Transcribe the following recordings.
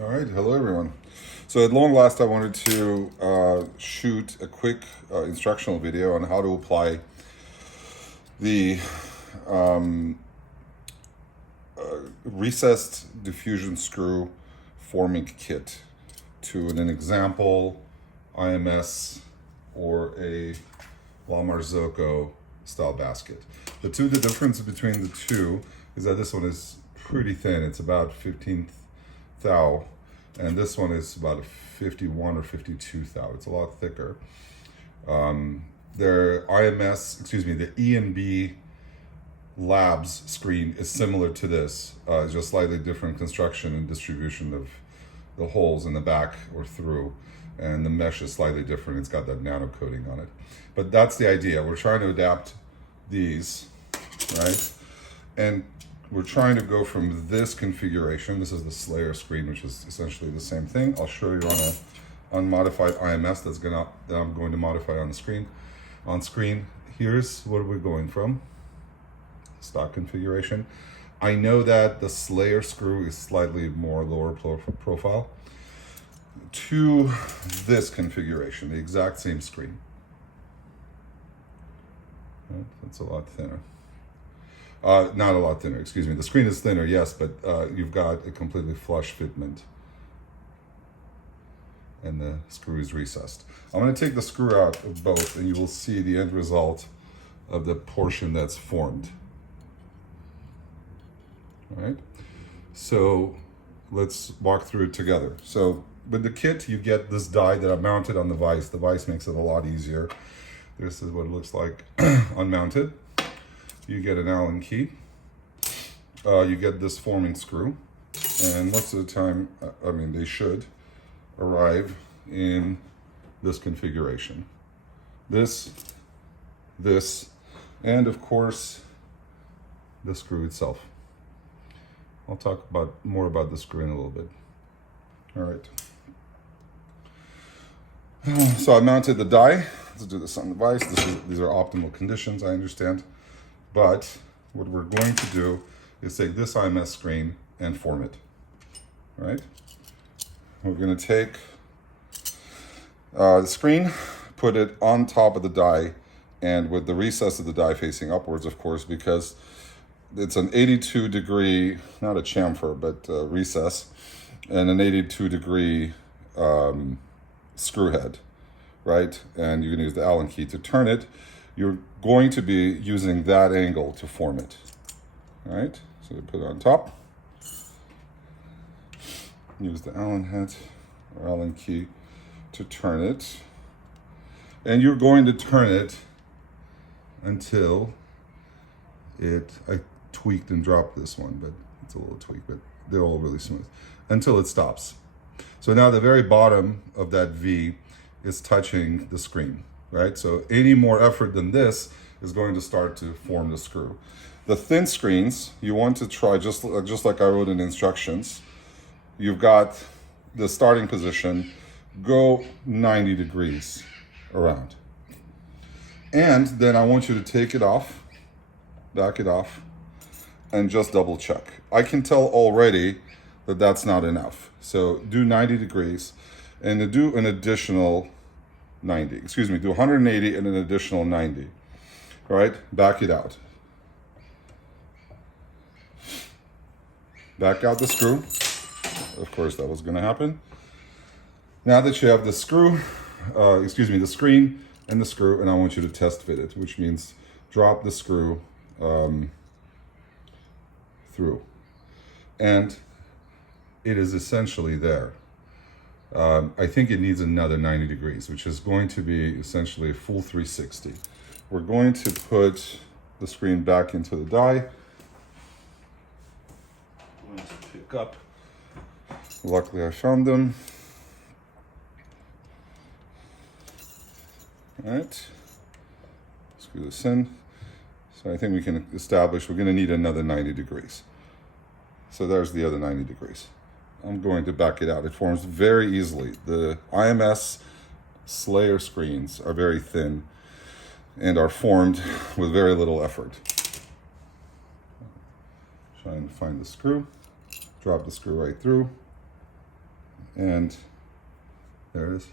All right, hello everyone. So at long last I wanted to shoot a quick instructional video on how to apply the recessed diffusion screw forming kit to an example IMS or a Marzocco style basket. The difference between the two is that this one is pretty thin. It's about 15th thou, and this one is about a 51 or 52 thou. It's a lot thicker. Their IMS, the E&B Labs screen is similar to this, just slightly different construction and distribution of the holes in the back or through, and the mesh is slightly different. It's got that nano coating on it. But that's the idea. We're trying to adapt these, right? And we're trying to go from this configuration. This is the Slayer screen, which is essentially the same thing. I'll show you on a unmodified IMS that I'm going to modify on the screen. On screen, here's what we're going from. Stock configuration. I know that the Slayer screw is slightly more lower profile to this configuration, the exact same screen. That's a lot thinner. Not a lot thinner, excuse me. The screen is thinner, yes, but you've got a completely flush fitment. And the screw is recessed. I'm going to take the screw out of both, and you will see the end result of the portion that's formed. All right, so let's walk through it together. So with the kit, you get this die that I've mounted on the vise. The vise makes it a lot easier. This is what it looks like unmounted. You get an Allen key. You get this forming screw. And most of the time, they should arrive in this configuration. This, and of course, the screw itself. I'll talk more about the screw in a little bit. All right. So I mounted the die. Let's do this on the vise. These are optimal conditions, I understand. But what we're going to do is take this IMS screen and form it. All right. We're going to take the screen, put it on top of the die, and with the recess of the die facing upwards, of course, because it's an 82 degree, not a chamfer, but recess, and an 82 degree screw head, right? And you can use the Allen key to turn it. You're going to be using that angle to form it, all right? So you put it on top. Use the Allen head or Allen key to turn it. And you're going to turn it until I tweaked and dropped this one, but it's a little tweak, but they're all really smooth, until it stops. So now the very bottom of that V is touching the screen, right? So any more effort than this is going to start to form the screw. The thin screens, you want to try, just like I wrote in instructions, you've got the starting position, go 90 degrees around. And then I want you to take it off, back it off, and just double check. I can tell already that that's not enough. So do 90 degrees and to do an additional 90, do 180 and an additional 90. All right, back it out. Back out the screw. Of course, that was gonna happen. Now that you have the screw, the screen and the screw, and I want you to test fit it, which means drop the screw through. And it is essentially there. I think it needs another 90 degrees, which is going to be essentially a full 360. We're going to put the screen back into the die. I'm going to pick up. Luckily I found them. All right, screw this in. So I think we can establish we're going to need another 90 degrees. So there's the other 90 degrees. I'm going to back it out. It forms very easily. The IMS Slayer screens are very thin and are formed with very little effort. Trying to find the screw. Drop the screw right through. And there it is.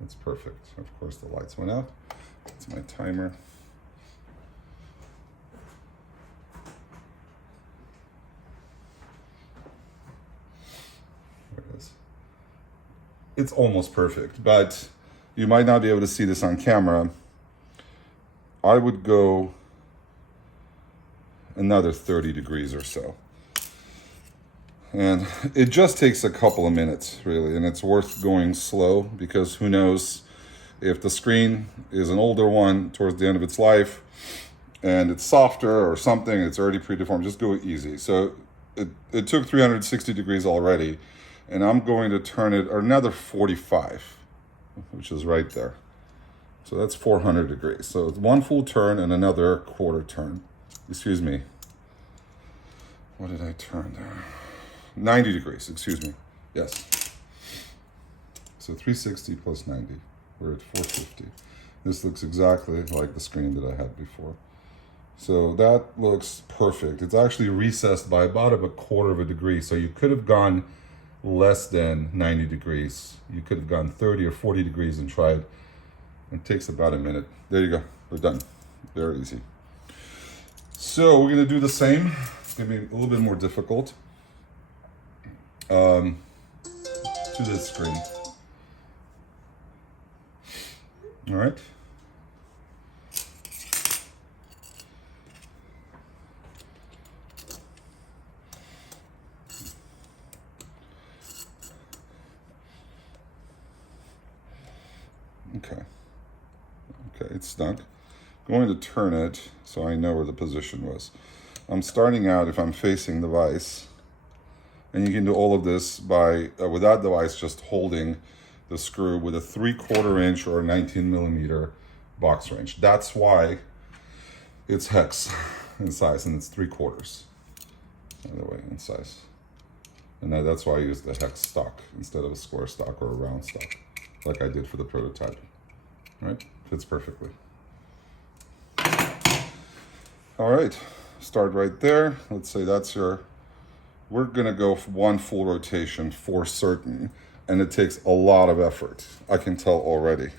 That's perfect. Of course, the lights went out. That's my timer. There it is. It's almost perfect, but you might not be able to see this on camera. I would go another 30 degrees or so. And it just takes a couple of minutes, really, and it's worth going slow because who knows if the screen is an older one towards the end of its life and it's softer or something, it's already predeformed, just go easy. So it took 360 degrees already, and I'm going to turn it another 45, which is right there. So that's 400 degrees. So it's one full turn and another quarter turn. Excuse me. What did I turn there? 90 degrees, excuse me. Yes. So 360 plus 90. We're at 450. This looks exactly like the screen that I had before. So that looks perfect. It's actually recessed by about a quarter of a degree. So you could have gone less than 90 degrees. You could have gone 30 or 40 degrees and tried. It takes about a minute. There you go. We're done. Very easy. So we're going to do the same. It's going to be a little bit more difficult. To this screen. All right. Okay, it's stuck. Going to turn it so I know where the position was. I'm starting out if I'm facing the vise. And you can do all of this by, without the vise, just holding the screw with a 3/4 inch or a 19 millimeter box wrench. That's why it's hex in size, and it's 3/4, by the way, in size. And that's why I use the hex stock instead of a square stock or a round stock, like I did for the prototype. Right? Fits perfectly. All right, start right there. Let's say that's your... We're gonna go for one full rotation for certain, and it takes a lot of effort. I can tell already.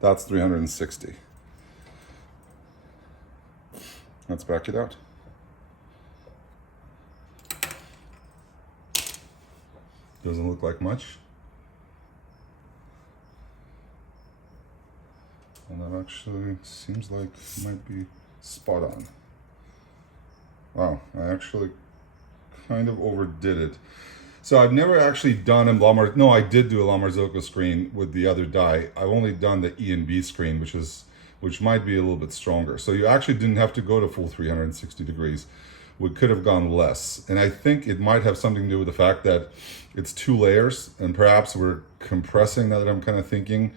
That's 360. Let's back it out. Doesn't look like much. And that actually seems like it might be spot on. Wow, I actually kind of overdid it. So I've never actually done a no, I did do a Marzocco screen with the other die. I've only done the E and B screen, which might be a little bit stronger. So you actually didn't have to go to full 360 degrees. We could have gone less. And I think it might have something to do with the fact that it's 2 layers, and perhaps we're compressing, now that I'm kind of thinking,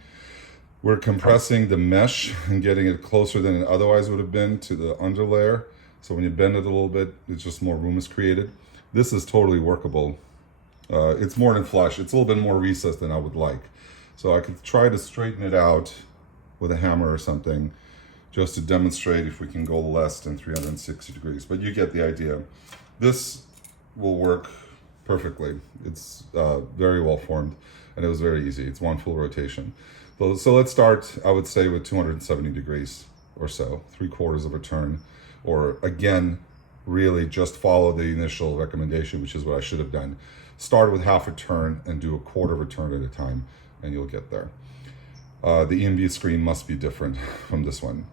we're compressing the mesh and getting it closer than it otherwise would have been to the under layer. So when you bend it a little bit, it's just more room is created. This is totally workable. It's more than flush. It's a little bit more recessed than I would like. So I could try to straighten it out with a hammer or something, just to demonstrate if we can go less than 360 degrees. But you get the idea. This will work perfectly. It's very well formed, and it was very easy. It's one full rotation. So let's start, I would say, with 270 degrees or so, 3/4 of a turn, or again, really just follow the initial recommendation, which is what I should have done. Start with half a turn and do 1/4 of a turn at a time, and you'll get there. The EMB screen must be different from this one.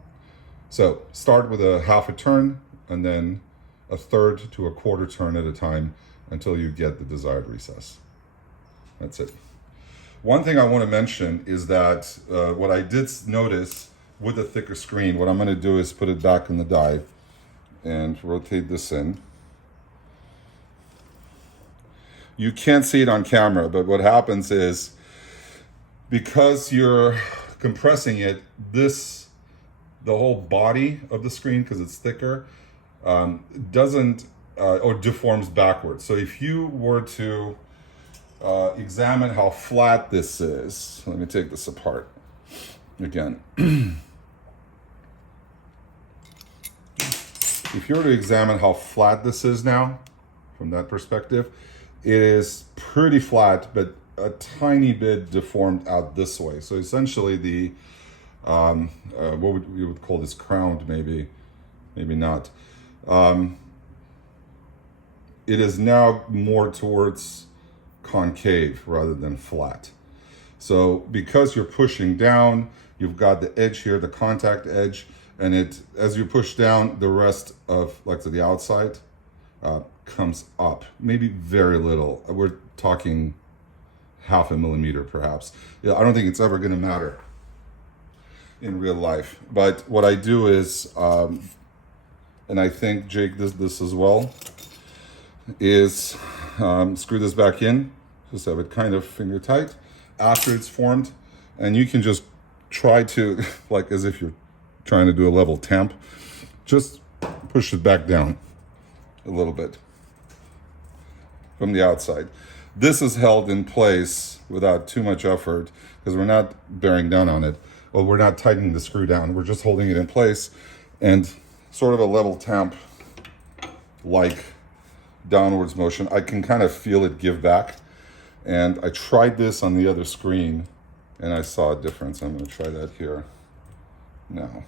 So start with a half a turn, and then a 1/3 to a 1/4 turn at a time until you get the desired recess. That's it. One thing I want to mention is that what I did notice with a thicker screen, what I'm going to do is put it back in the die and rotate this in. You can't see it on camera, but what happens is, because you're compressing it, the whole body of the screen, because it's thicker, doesn't or deforms backwards. So if you were to examine how flat this is, let me take this apart again. if you were to examine how flat this is now, from that perspective, it is pretty flat, but a tiny bit deformed out this way. So essentially the, what you would call this, crowned, maybe not. It is now more towards concave rather than flat. So because you're pushing down, you've got the edge here, the contact edge, and as you push down, the rest of, like, to the outside comes up, maybe very little. We're talking 0.5 millimeter perhaps. Yeah, I don't think it's ever going to matter in real life. But what I do is, and I think Jake does this as well, is screw this back in, just have it kind of finger tight after it's formed, and you can just try to, like as if you're trying to do a level tamp, just push it back down a little bit from the outside. This is held in place without too much effort because we're not bearing down on it. Well, we're not tightening the screw down. We're just holding it in place, and sort of a level tamp like downwards motion. I can kind of feel it give back. And I tried this on the other screen and I saw a difference. I'm going to try that here now.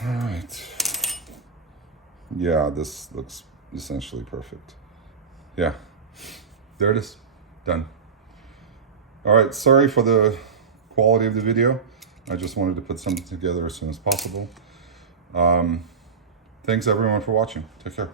All right. Yeah, this looks essentially perfect. Yeah, there it is. Done. All right, sorry for the quality of the video. I just wanted to put something together as soon as possible. Thanks everyone for watching. Take care.